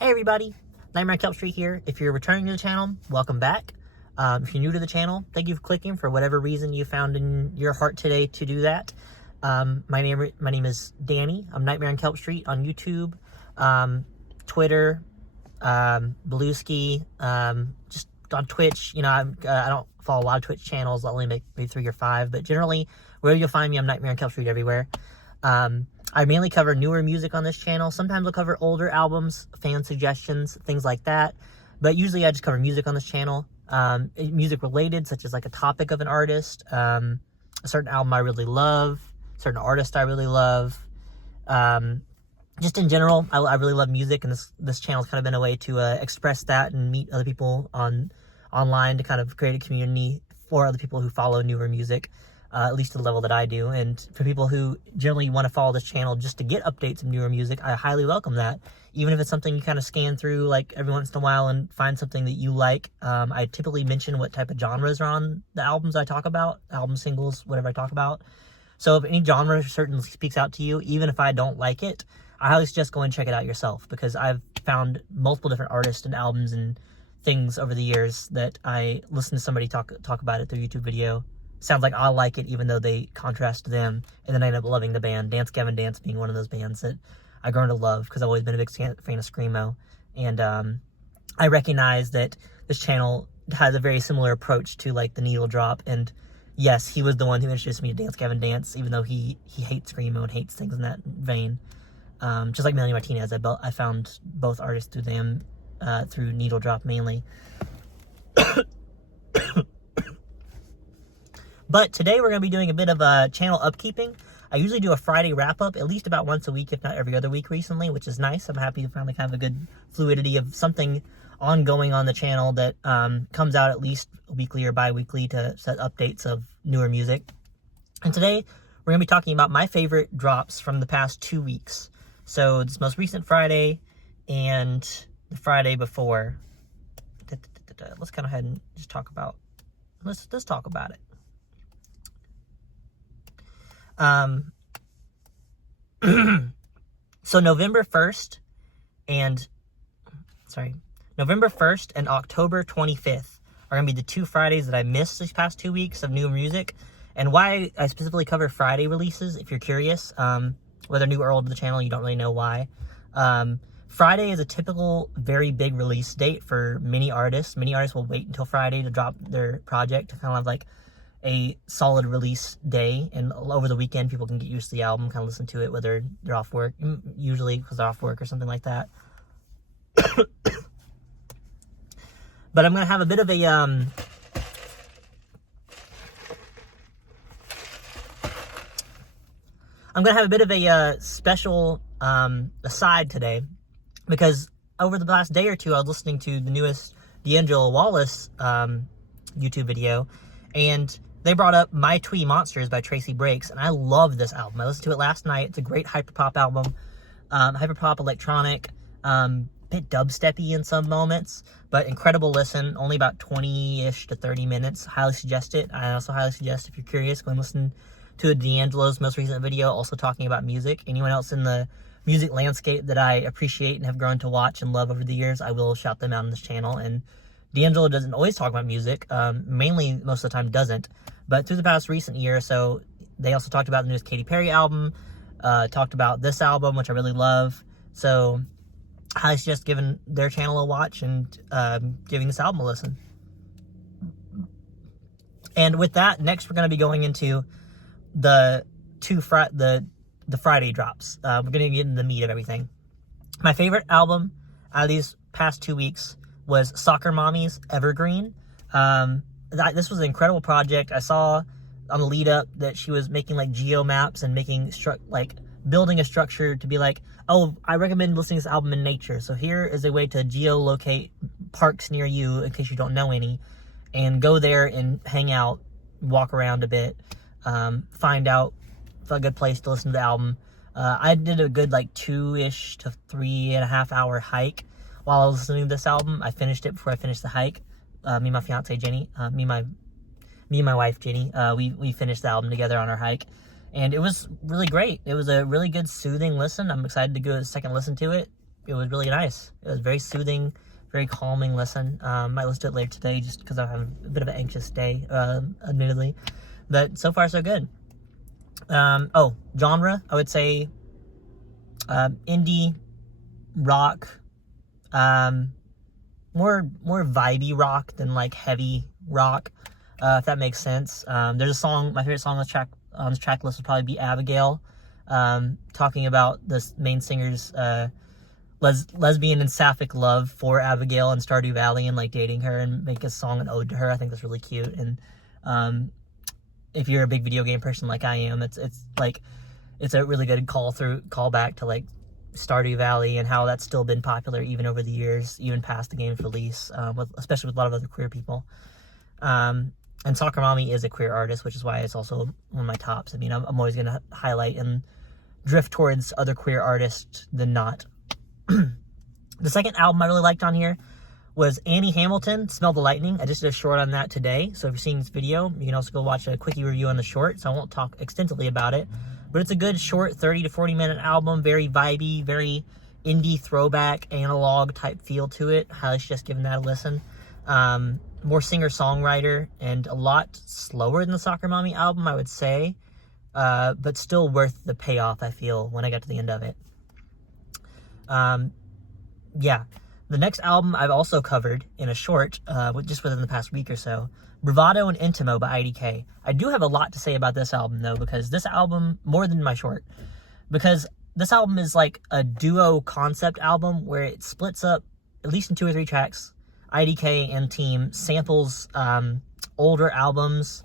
Hey everybody, Nightmare on Kelp Street here. If you're returning to the channel, welcome back. If you're new to the channel, thank you for clicking for whatever reason you found in your heart today to do that. My name is Danny. I'm Nightmare on Kelp Street on YouTube, Twitter, Blueski, just on Twitch. You know, I don't follow a lot of Twitch channels. I only make maybe 3 or 5, but generally, wherever you'll find me, I'm Nightmare on Kelp Street everywhere. I mainly cover newer music on this channel. Sometimes I'll cover older albums, fan suggestions, things like that. But usually I just cover music on this channel. Music related, such as like a topic of an artist, a certain album I really love, certain artist I really love. Just in general, I really love music, and this channel's kind of been a way to express that and meet other people online to kind of create a community for other people who follow newer music. At least to the level that I do. And for people who generally want to follow this channel just to get updates of newer music, I highly welcome that. Even if it's something you kind of scan through like every once in a while and find something that you like. I typically mention what type of genres are on the albums I talk about, album singles, whatever I talk about. So if any genre certainly speaks out to you, even if I don't like it, I highly suggest go and check it out yourself, because I've found multiple different artists and albums and things over the years that I listen to somebody talk about it through YouTube video. Sounds like I like it, even though they contrast to them, and then I end up loving the band. Dance Gavin Dance being one of those bands that I grown to love, because I've always been a big fan of Screamo. And I recognize that this channel has a very similar approach to like the Needle Drop, and yes, he was the one who introduced me to Dance Gavin Dance, even though he hates Screamo and hates things in that vein. Just like Melanie Martinez, I found both artists through them, through Needle Drop mainly. But today we're going to be doing a bit of channel upkeeping. I usually do a Friday wrap-up at least about once a week, if not every other week recently, which is nice. I'm happy to finally kind of a good fluidity of something ongoing on the channel that comes out at least weekly or bi-weekly to set updates of newer music. And today we're going to be talking about my favorite drops from the past 2 weeks. So this most recent Friday and the Friday before. Let's kind of head and just talk about, let's talk about it. So November 1st and October 25th are going to be the 2 Fridays that I missed these past 2 weeks of new music. And why I specifically cover Friday releases, if you're curious, whether new or old to the channel, you don't really know why. Friday is a typical very big release date for many artists. Many artists will wait until Friday to drop their project to kind of have like a solid release day, and over the weekend people can get used to the album, kind of listen to it whether they're off work, usually because they're off work or something like that. But I'm gonna have a bit of a special aside today, because over the last day or two I was listening to the newest D'Angelo Wallace YouTube video, and they brought up My Twee Monsters by Tracey Breaks, and I love this album. I listened to it last night. It's a great hyperpop album, hyperpop electronic, bit dubsteppy in some moments, but incredible listen. Only about 20-ish to 30 minutes. Highly suggest it. I also highly suggest, if you're curious, go and listen to D'Angelo's most recent video, also talking about music. Anyone else in the music landscape that I appreciate and have grown to watch and love over the years, I will shout them out on this channel. And D'Angelo doesn't always talk about music, mainly most of the time doesn't, but through the past recent year or so, they also talked about the newest Katy Perry album, talked about this album, which I really love. So I highly suggest giving their channel a watch and giving this album a listen. And with that, next we're going to be going into the Friday drops. We're going to get into the meat of everything. My favorite album out of these past 2 weeks was Soccer Mommy's Evergreen. This was an incredible project. I saw on the lead up that she was making like geo maps and making building a structure to be like, oh, I recommend listening to this album in nature. So here is a way to geolocate parks near you in case you don't know any, and go there and hang out, walk around a bit, find out a good place to listen to the album. I did a good like 2-ish to 3.5 hour hike while I was listening to this album. I finished it before I finished the hike. Me and my fiance Jenny, me and my wife Jenny, we finished the album together on our hike, and it was really great. It was a really good soothing listen. I'm excited to go a second listen to it. it was really nice. It was very soothing, very calming listen. Might listen to it later today just because I'm having a bit of an anxious day, admittedly. But so far, so good. Genre, I would say indie, rock, more vibey rock than like heavy rock, if that makes sense. There's a song, my favorite song on this track list would probably be Abigail, talking about this main singer's lesbian and sapphic love for Abigail in Stardew Valley, and like dating her and make a song an ode to her. I think that's really cute. And if you're a big video game person like I am, it's a really good callback to like Stardew Valley and how that's still been popular even over the years, even past the game's release, especially with a lot of other queer people. And Soccer Mommy is a queer artist, which is why it's also one of my tops. I mean, I'm always going to highlight and drift towards other queer artists than not. The second album I really liked on here was Annie Hamilton, Smell the Lightning. I just did a short on that today, so if you're seeing this video, you can also go watch a quickie review on the short, so I won't talk extensively about it. But it's a good short 30 to 40 minute album, very vibey, very indie throwback, analog type feel to it. Highly suggest giving that a listen. More singer-songwriter and a lot slower than the Soccer Mommy album, I would say. But still worth the payoff, I feel, when I got to the end of it. Yeah. The next album I've also covered in a short, just within the past week or so. Bravado+intimo by IDK. I do have a lot to say about this album, though, because this album, more than my short, because this album is like a duo concept album where it splits up, at least in 2 or 3 tracks, IDK and team samples older albums,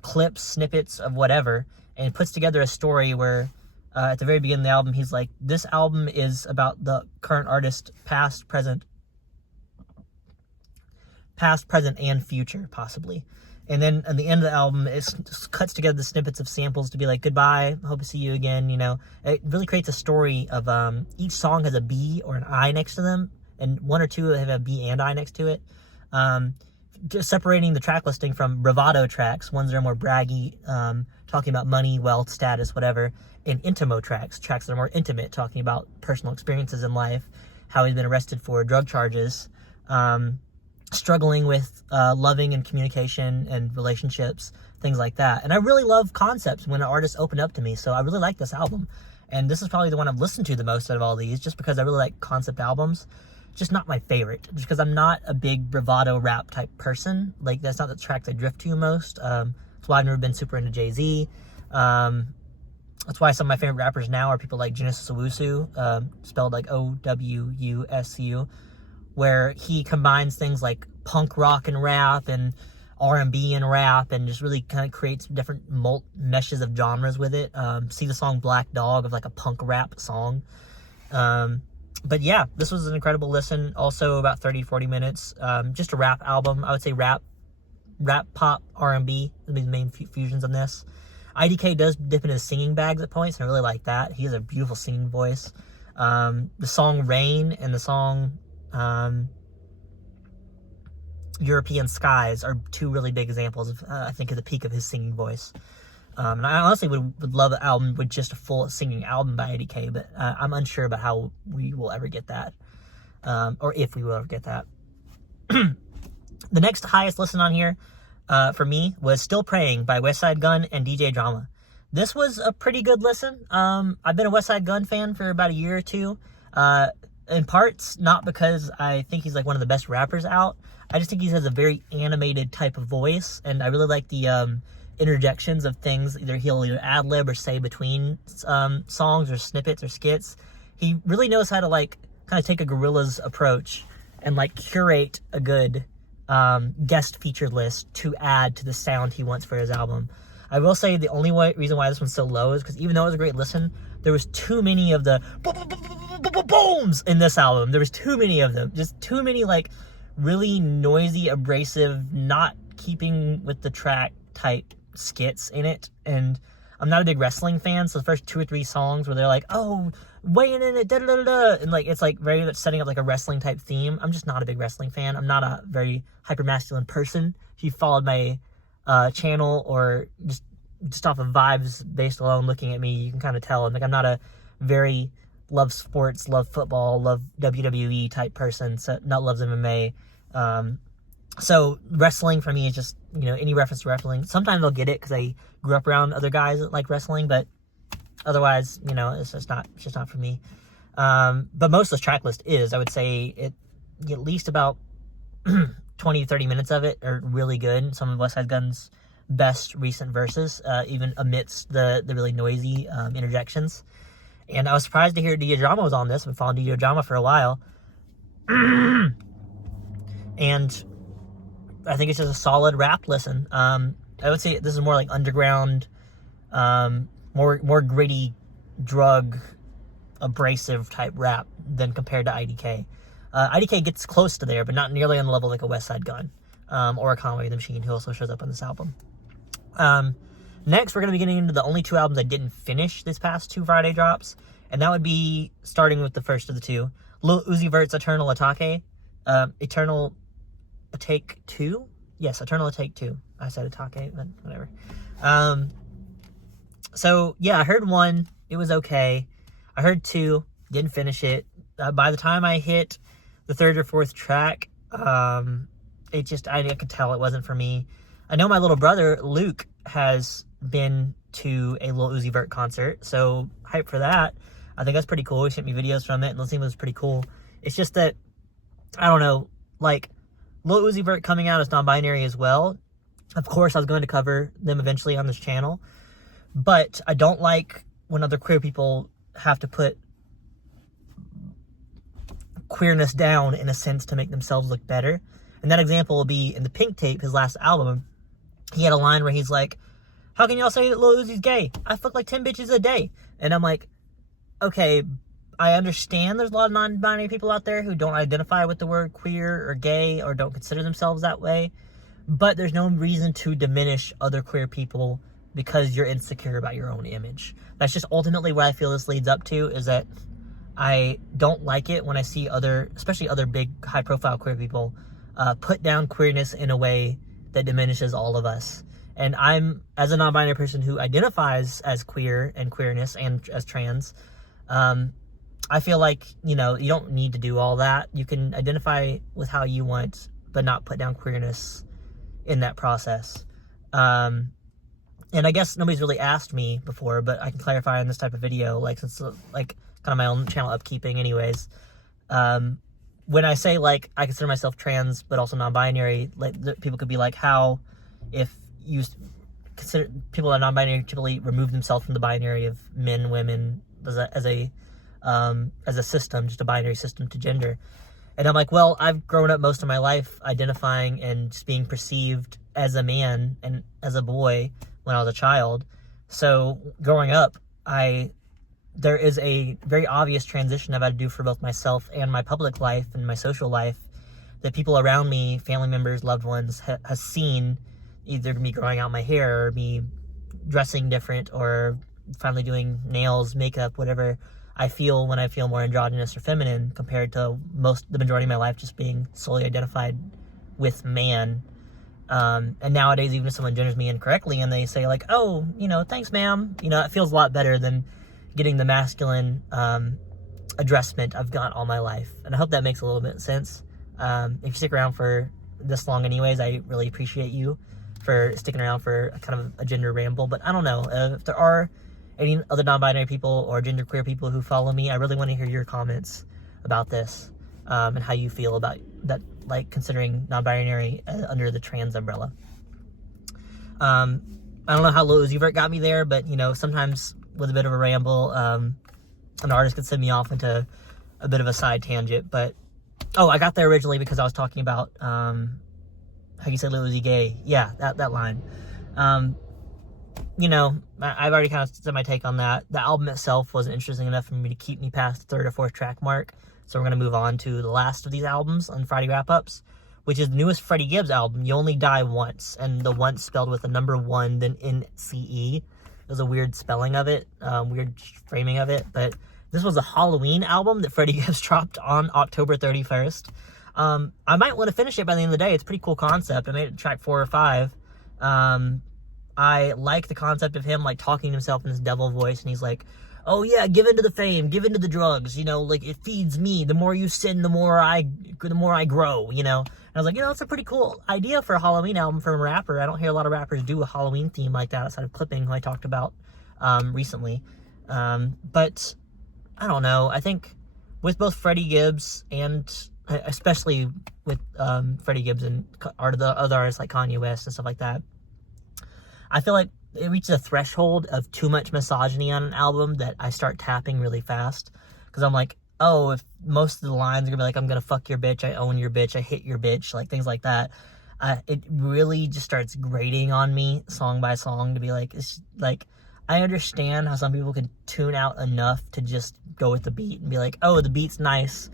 clips, snippets of whatever, and puts together a story where at the very beginning of the album, he's like, this album is about the current artist, past, present, and future, possibly. And then at the end of the album, it cuts together the snippets of samples to be like, goodbye, hope to see you again, you know. It really creates a story of, each song has a B or an I next to them, and 1 or 2 have a B and I next to it. Just separating the track listing from bravado tracks, ones that are more braggy, talking about money, wealth, status, whatever, and intimo tracks that are more intimate, talking about personal experiences in life, how he's been arrested for drug charges, struggling with loving and communication and relationships, things like that. And I really love concepts when an artist open up to me, so I really like this album. And this is probably the one I've listened to the most out of all these, just because I really like concept albums. Just not my favorite, just because I'm not a big bravado rap type person. Like, that's not the tracks I drift to most. That's why I've never been super into Jay-Z. That's why some of my favorite rappers now are people like Genesis Owusu, spelled like O-W-U-S-U, where he combines things like punk rock and rap and R&B and rap, and just really kind of creates different meshes of genres with it. See the song Black Dog of like a punk rap song. But yeah, this was an incredible listen. Also about 30-40 minutes. Just a rap album. I would say rap, pop, R&B would be the main fusions on this. IDK does dip into his singing bags at points, and I really like that. He has a beautiful singing voice. The song Rain and the song European Skies are 2 really big examples of, I think, of the peak of his singing voice. And I honestly would love an album with just a full singing album by IDK, but I'm unsure about how we will ever get that, or if we will ever get that. The next highest listen on here for me was Still Praying by Westside Gunn and DJ Drama. This was a pretty good listen. I've been a Westside Gunn fan for about a year or 2. In parts, not because I think he's like one of the best rappers out. I just think he has a very animated type of voice, and I really like the interjections of things. He'll either ad-lib or say between songs or snippets or skits. He really knows how to like kind of take a Gorillaz approach and like curate a good guest feature list to add to the sound he wants for his album. I will say the only reason why this one's so low is because even though it was a great listen, there was too many of the booms in this album. There was too many of them. Just too many like really noisy, abrasive, not keeping with the track type skits in it. And I'm not a big wrestling fan, so the first 2 or 3 songs where they're like, oh, weighing in it, da da da da, and like it's like very much setting up like a wrestling type theme. I'm just not a big wrestling fan. I'm not a very hyper masculine person. If you followed my channel or just off of vibes based alone looking at me, you can kind of tell. Like, I'm not a very love sports, love football, love WWE type person, so not loves MMA. So wrestling for me is just, any reference to wrestling. Sometimes I'll get it because I grew up around other guys that like wrestling, but otherwise, it's just not for me. But most of this track list is, I would say, at least about 20 to 30 minutes of it are really good. Some of Westside Gunn's best recent verses, even amidst the really noisy interjections. And I was surprised to hear DJ Drama was on this. I've been following DJ Drama for a while. And I think it's just a solid rap listen. I would say this is more like underground, more gritty, drug, abrasive type rap than compared to IDK. IDK gets close to there, but not nearly on the level like a Westside Gunn, or a Conway the Machine, who also shows up on this album. Next, we're going to be getting into the only two albums I didn't finish this past 2 Friday drops, and that would be starting with the first of the two, Lil Uzi Vert's Eternal Atake, Eternal Atake 2? Yes, Eternal Atake 2. I said Atake, but whatever. So, yeah, I heard 1. It was okay. I heard 2. Didn't finish it. By the time I hit the 3rd or 4th track, I could tell it wasn't for me. I know my little brother, Luke, has been to a Lil Uzi Vert concert, so hype for that. I think that's pretty cool. He sent me videos from it, and listening was pretty cool. It's just that, I don't know, like, Lil Uzi Vert coming out as non-binary as well. Of course, I was going to cover them eventually on this channel, but I don't like when other queer people have to put queerness down in a sense to make themselves look better. And that example will be in the Pink Tape, his last album. He had a line where he's like, "How can y'all say that Lil Uzi's gay? I fuck like 10 bitches a day." And I'm like, okay, I understand there's a lot of non-binary people out there who don't identify with the word queer or gay or don't consider themselves that way, but there's no reason to diminish other queer people because you're insecure about your own image. That's just ultimately what I feel this leads up to, is that I don't like it when I see especially other big high-profile queer people put down queerness in a way that diminishes all of us. And I'm, as a non-binary person who identifies as queer and queerness and as trans, I feel like, you don't need to do all that. You can identify with how you want, but not put down queerness in that process. And I guess nobody's really asked me before, but I can clarify in this type of video, like, since, like, kind of my own channel upkeeping anyways. When I say, like, I consider myself trans, but also non-binary, like, people could be like, how, if you consider people that are non-binary typically remove themselves from the binary of men, women, as a system, just a binary system to gender. And I'm like, well, I've grown up most of my life identifying and just being perceived as a man and as a boy when I was a child. So growing up, there is a very obvious transition I've had to do for both myself and my public life and my social life that people around me, family members, loved ones, has seen, either me growing out my hair or me dressing different or finally doing nails, makeup, whatever I feel when I feel more androgynous or feminine, compared to the majority of my life just being solely identified with man. And nowadays, even if someone genders me incorrectly and they say like, "Oh, thanks, ma'am," it feels a lot better than getting the masculine addressment I've got all my life. And I hope that makes a little bit of sense. If you stick around for this long anyways, I really appreciate you for sticking around for kind of a gender ramble. But I don't know, if there are any other non-binary people or genderqueer people who follow me, I really want to hear your comments about this, and how you feel about that, like, considering non-binary under the trans umbrella. I don't know how Lil Uzi Vert got me there, but, sometimes with a bit of a ramble, an artist could send me off into a bit of a side tangent. But, I got there originally because I was talking about, how you say Lil Uzi gay. Yeah, that line. I've already kind of said my take on that. The album itself wasn't interesting enough for me to keep me past the 3rd or 4th track mark. So we're going to move on to the last of these albums on Friday wrap-ups, which is the newest Freddie Gibbs album, You Only Die Once. And the once spelled with a number 1, then N-C-E. It was a weird spelling of it, weird framing of it. But this was a Halloween album that Freddie Gibbs dropped on October 31st. I might want to finish it by the end of the day. It's a pretty cool concept. I made it track 4 or 5. I like the concept of him, like, talking to himself in this devil voice, and he's like, oh yeah, give into the fame, give into the drugs, you know, like it feeds me. The more you sin, the more I grow, you know. And I was like, you know, it's a pretty cool idea for a Halloween album from a rapper. I don't hear a lot of rappers do a Halloween theme like that outside of Clipping, who I talked about recently. But I don't know. I think with both Freddie Gibbs and especially with Freddie Gibbs and the other artists like Kanye West and stuff like that, I feel like it reaches a threshold of too much misogyny on an album that I start tapping really fast. Because I'm like, oh, if most of the lines are going to be like, I'm going to fuck your bitch, I own your bitch, I hit your bitch, like things like that, it really just starts grating on me song by song to be like, it's like, I understand how some people can tune out enough to just go with the beat and be like, oh, the beat's nice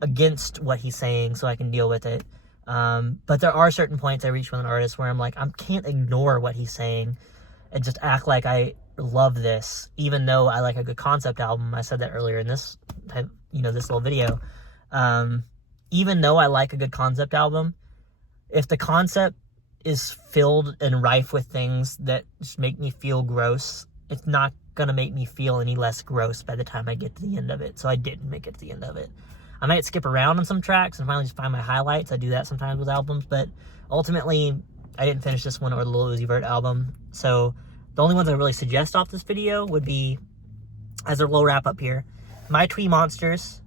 against what he's saying so I can deal with it. But there are certain points I reach with an artist where I'm like, I can't ignore what he's saying and just act like I love this, even though I like a good concept album. I said that earlier in this type, you know, this little video. Even though I like a good concept album, if the concept is filled and rife with things that just make me feel gross, it's not gonna make me feel any less gross by the time I get to the end of it. So I didn't make it to the end of it. I might skip around on some tracks and finally just find my highlights. I do that sometimes with albums, but ultimately I didn't finish this one or the Lil Uzi Vert album. So the only ones I really suggest off this video would be, as a little wrap up here, My Twee Monsters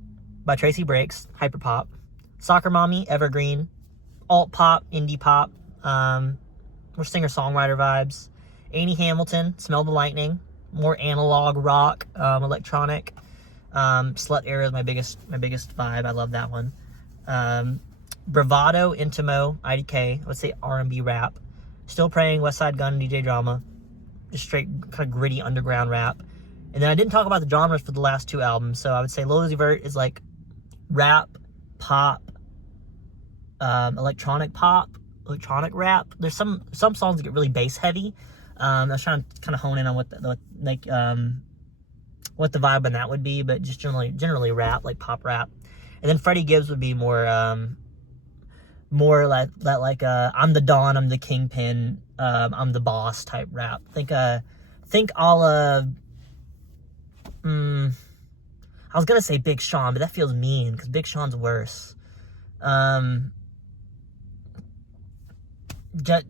by Tracey Breaks, hyperpop. Soccer Mommy, evergreen. Alt pop, indie pop, more singer-songwriter vibes. Annie Hamilton, Smell the Lightning, more analog rock, electronic. Slut Era is my biggest vibe. I love that one. Bravado+intimo, IDK, let's say R&B rap. Still Praying, Westside, Gunn, DJ Drama. Just straight kind of gritty underground rap. And then I didn't talk about the genres for the last two albums, so I would say Lil Uzi Vert is like rap, pop, electronic rap. There's some songs that get really bass heavy. I was trying to kind of hone in on what the vibe on that would be, but just generally rap, like pop rap. And then Freddie Gibbs would be more like that, like I'm the Don, I'm the Kingpin, I'm the boss type rap. Think all I was gonna say Big Sean, but that feels mean because Big Sean's worse.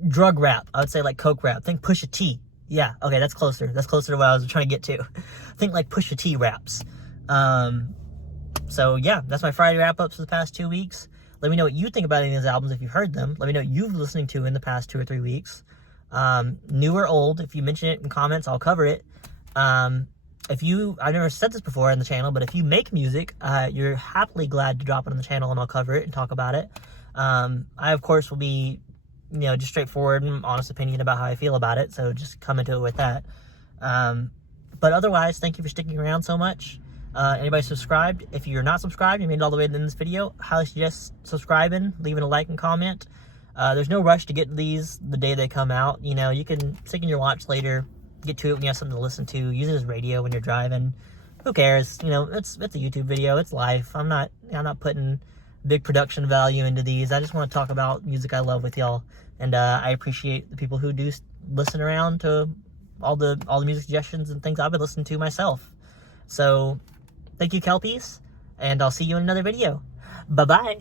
Drug rap, I would say like coke rap. Think Pusha T. Yeah, okay, that's closer. That's closer to what I was trying to get to. Think like Pusha T raps. So yeah, that's my Friday wrap-ups for the past 2 weeks. Let me know what you think about any of these albums if you've heard them. Let me know what you've been listening to in the past 2 or 3 weeks. New or old, if you mention it in comments, I'll cover it. I've never said this before on the channel, but if you make music, you're happily glad to drop it on the channel and I'll cover it and talk about it. I, of course, will be, you know, just straightforward and honest opinion about how I feel about it, so just come into it with that. But otherwise, thank you for sticking around so much. Anybody subscribed? If you're not subscribed, you made it all the way to the end of this video, highly suggest subscribing, leaving a like and comment. There's no rush to get these the day they come out. You know, you can stick in your watch later, get to it when you have something to listen to, use it as radio when you're driving. Who cares? You know, it's a YouTube video, it's life. I'm not putting big production value into these. I just want to talk about music I love with y'all, and I appreciate the people who do listen around to all the music suggestions and things I've been listening to myself. So thank you, kelpies, and I'll see you in another video. Bye bye.